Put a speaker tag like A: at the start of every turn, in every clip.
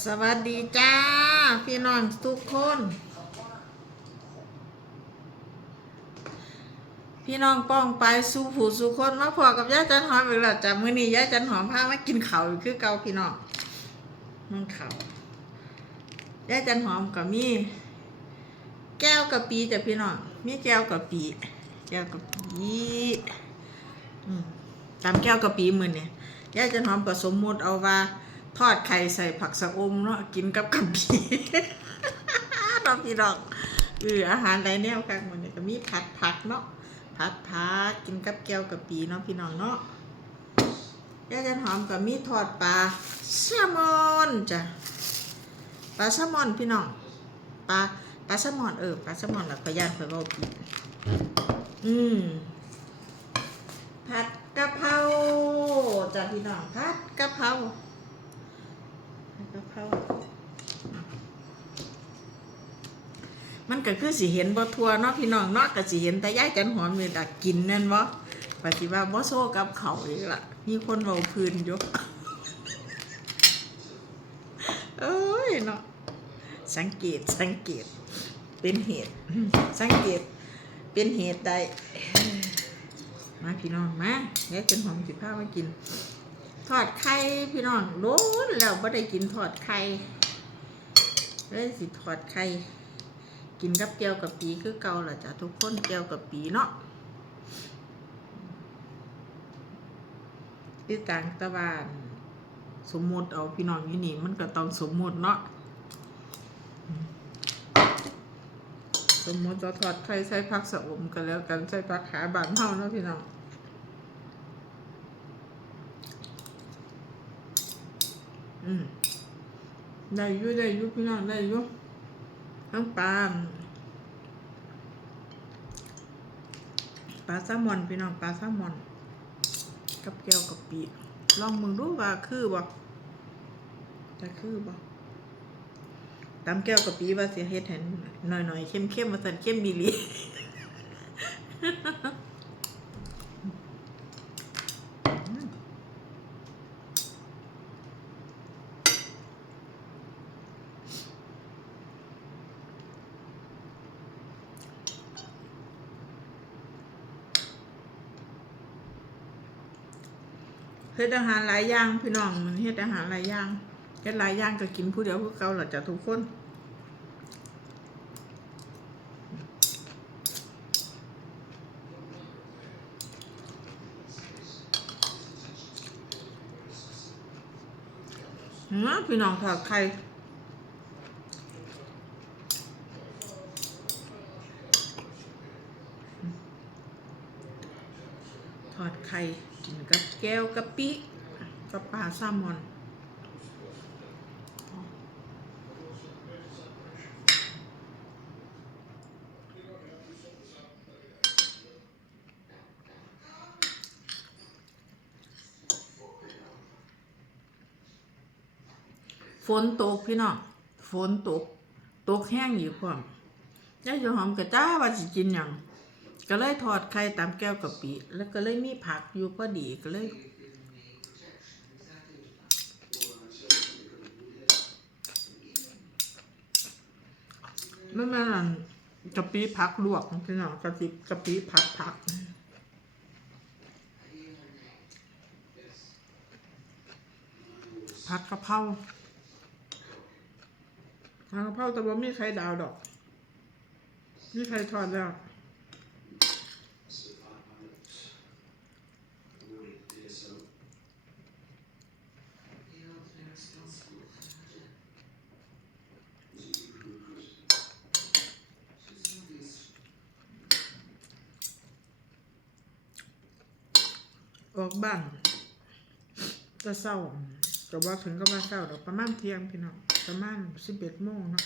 A: สวัสดีจ้า พี่น้องทุกคน พี่น้องป้องไปสู่ผู้สู่คนมาพอกับย่าจันหอมอีกแล้วจ้ะมื้อนี้ย่าจันหอมพามากินเขาวคือเก่าพี่น้องมันข้าย่าจันหอมกับมีแก้วกะปิจ้ะพี่น้องมีแก้วกะปิแก้วกะปิอืมตามแก้วกะปิมื้อนี้ย่าจันหอมผสมมุดเอาว่า ทอดไข่ใส่ผักสะอมเนาะกินกับกะปิน้องพี่น้องเอออาหารหลายแนวกันมื้อนี้ก็มีผัดผักเนาะผัดผักกินกับแก้วกะปิเนาะพี่น้องเนาะย่าจันหอมก็มีทอดปลาแซลมอนจ้ะปลาแซลมอนพี่น้องปลาปลาแซลมอนเออปลาแซลมอนแล้วก็ย่างเพื่อเว้าผิดอืมผัดกะเพราจ้ะพี่น้องผัดกะเพรา เพรามันก็คือสิเห็นบ่ทัวเนาะพี่น้องเนาะก็สิเห็นแต่ยายจันหอมนี่ล่ะกินนั่นบ่ปฏิว่าบ่โซกับเขาอีกล่ะมีคนเว้าพื้นอยู่เอ้ยเนาะสังเกตสังเกตเป็นเหตุ สังเกตเป็นเหตุใดมาพี่น้องมาเดี๋ยวจันหอมสิพามากิน ทอดไข่พี่น้องโดนแล้วไม่ได้กินทอดไข่เลยสิทอดไข่กินกับแก้วกับปีคือเก่าล่ะจ้ะทุกคนแก้วกับปีเนาะที่ต่างตะวันสมมติเอาพี่น้องอยู่นี่มันก็ต้องสมมติเนาะสมมติจะทอดไข่ใส่ผักสะอมกันแล้วกันใส่ผักขาบานเฮานะพี่น้อง อืมได้ยู่ได้ยู่พี่น้องได้ยู่ทั้งปลาปลาแซลมอนพี่น้องปลาแซลมอน กับแก้วกับปีลองมึงดูว่าคือบ่จะคือบ่ตำแก้วกับปีว่าเสิเฮ็ดให้หน่อยๆเข้มๆมาสั่นเข้มบีลี เฮ็ดอาหารหลายอย่างพี่น้องมันเฮ็ดอาหารหลายอย่างเฮ็ดหลายอย่างก็กินผู้เดียวผู้เก่าหล่ะจ้ะทุกคนนะพี่น้องถอดไข่ อดไข่กินกับแก้วกะปิกับปลาแซลมอนฝนตกพี่น้องฝนตก ตกแห้งอยู่พร้อมยายจะหอมกระจ้าว่าสิกินยัง ก็เลยทอดไข่ตามแก้วกะปิ แล้วก็เลยมีผักอยู่พอดีก็เลยนั่นมันกะปิผักลวกพี่น้องกะปิกะปิผัดผักผัดกะเพราผัดกะเพราแต่ว่ามีไข่ดาวดอก มีไข่ทอดแล้ว ออกบ้านจะเศร้าแต่ว่าถึงก็ว่าเศร้าดอกประมาณเที่ยงพี่น้องประมาณสิบเอ็ดโมงเนาะ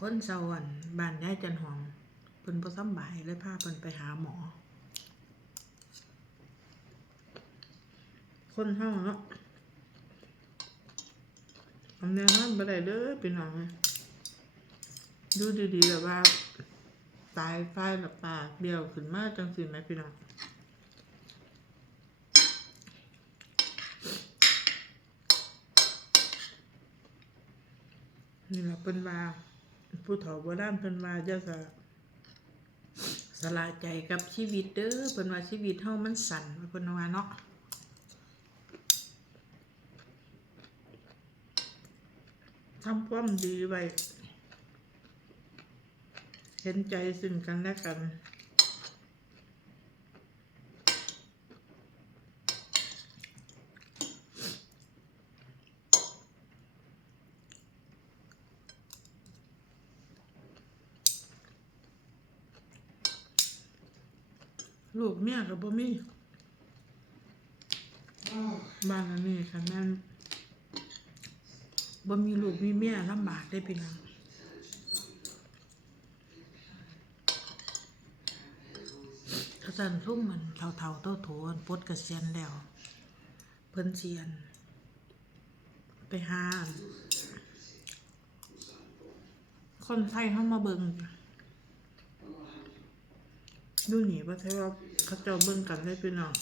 A: คนเศร้าอันบ้านยายจันหอมเพิ่นบ่สบายเลยพาเพิ่นไปหาหมอ คนเฮาเนาะอันนี้นั่นบ่ได้เด้อพี่น้องดูดีๆแบบว่า ตายไฟหลับปากเดียวขึ้นมาจังสิไหมพี่น้อง นี่แหละเพิ่นว่าผู้เฒ่าโบราณเพิ่นว่าจะสะสละใจกับชีวิตเด้อเพิ่นว่าชีวิตเฮามันสั้นเพิ่นว่าเนาะทำความดีไว้เห็นใจซึ่งกันและกัน ลูกเมียกับบ่มีบ้านอันนี้ค่ะแม่นบ่มีลูกมีเมียลำบากได้พี่น้องถ้าสันซุ่มมันเท่าเท่าๆเต้าโถนปลดเกษียณแล้ว เพิ่นเสียน ไปหาอั่นคนไทยเข้ามาเบิ่ง ดูหนีว่าใช่ว่าเขาเจ้าเบิ่งกันได้พี่น้อง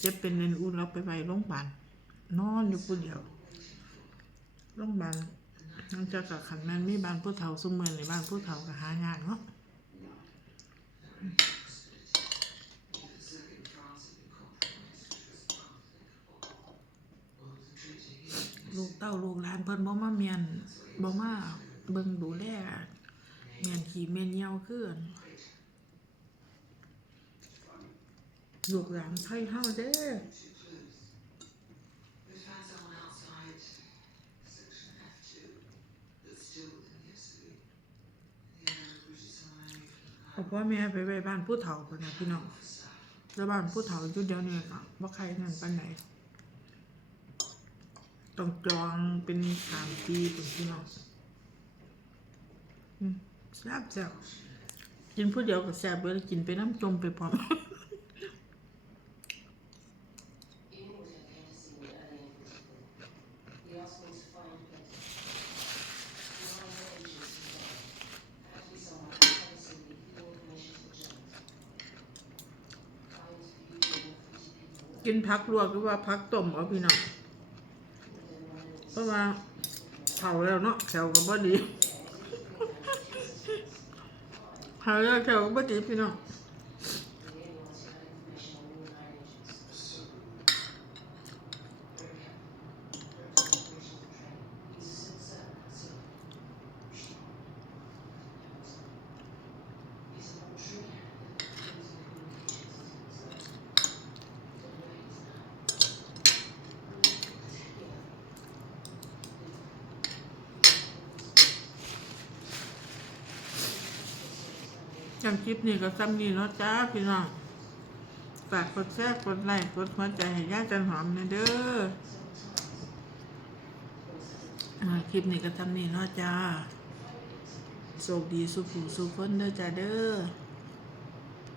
A: เจ็บเป็นเนนอุ่นเราไปไปโรงพยาบาลนอนอยู่ผู้เดียวโรงพยาบาลนอกจากกับขันแม่นมีบ้านผู้เฒ่าซุมเมืองในบ้านผู้เฒ่าก็หางานเนาะลูกเต้าลูกหลานเพิ่นบ่มาเมียนบ่มาเบิ่งดูแลเมียนขี้เมียนเหี่ยวคืออั่น ลูกหลานไทยเฮาเด้อพ่อแม่ไปไว้บ้านผู้เฒ่าพุ่นนะพี่น้องแล้วบ้านผู้เฒ่าอยู่เดียวนี่ก็บ่าใครนั่นปานใดต้องจองเป็นสามปีคนพี่น้องแซ่บแซ่บกินผู้เดียวก็แซ่บเบิดกินไปน้ำจมไปพร้อม กินผักลวกหรือว่าผักต้มเอาพี่น้องเพราะว่าเผาแล้วเนาะแถวก็บ่ดีเผาแล้วแถวก็บ่ดีพี่น้อง กันคลิปนี้ก็ซ้ำนี้เนาะจ้าพี่น้องฝากกดแชร์กดไลค์กดหัวใจให้ย่าจันหอมหนะเด้ออาคลิปนี้ก็ซ้ำนี้เนาะจ้าโชคดีสุขหูสุขคนเด้อจ้าเด้อ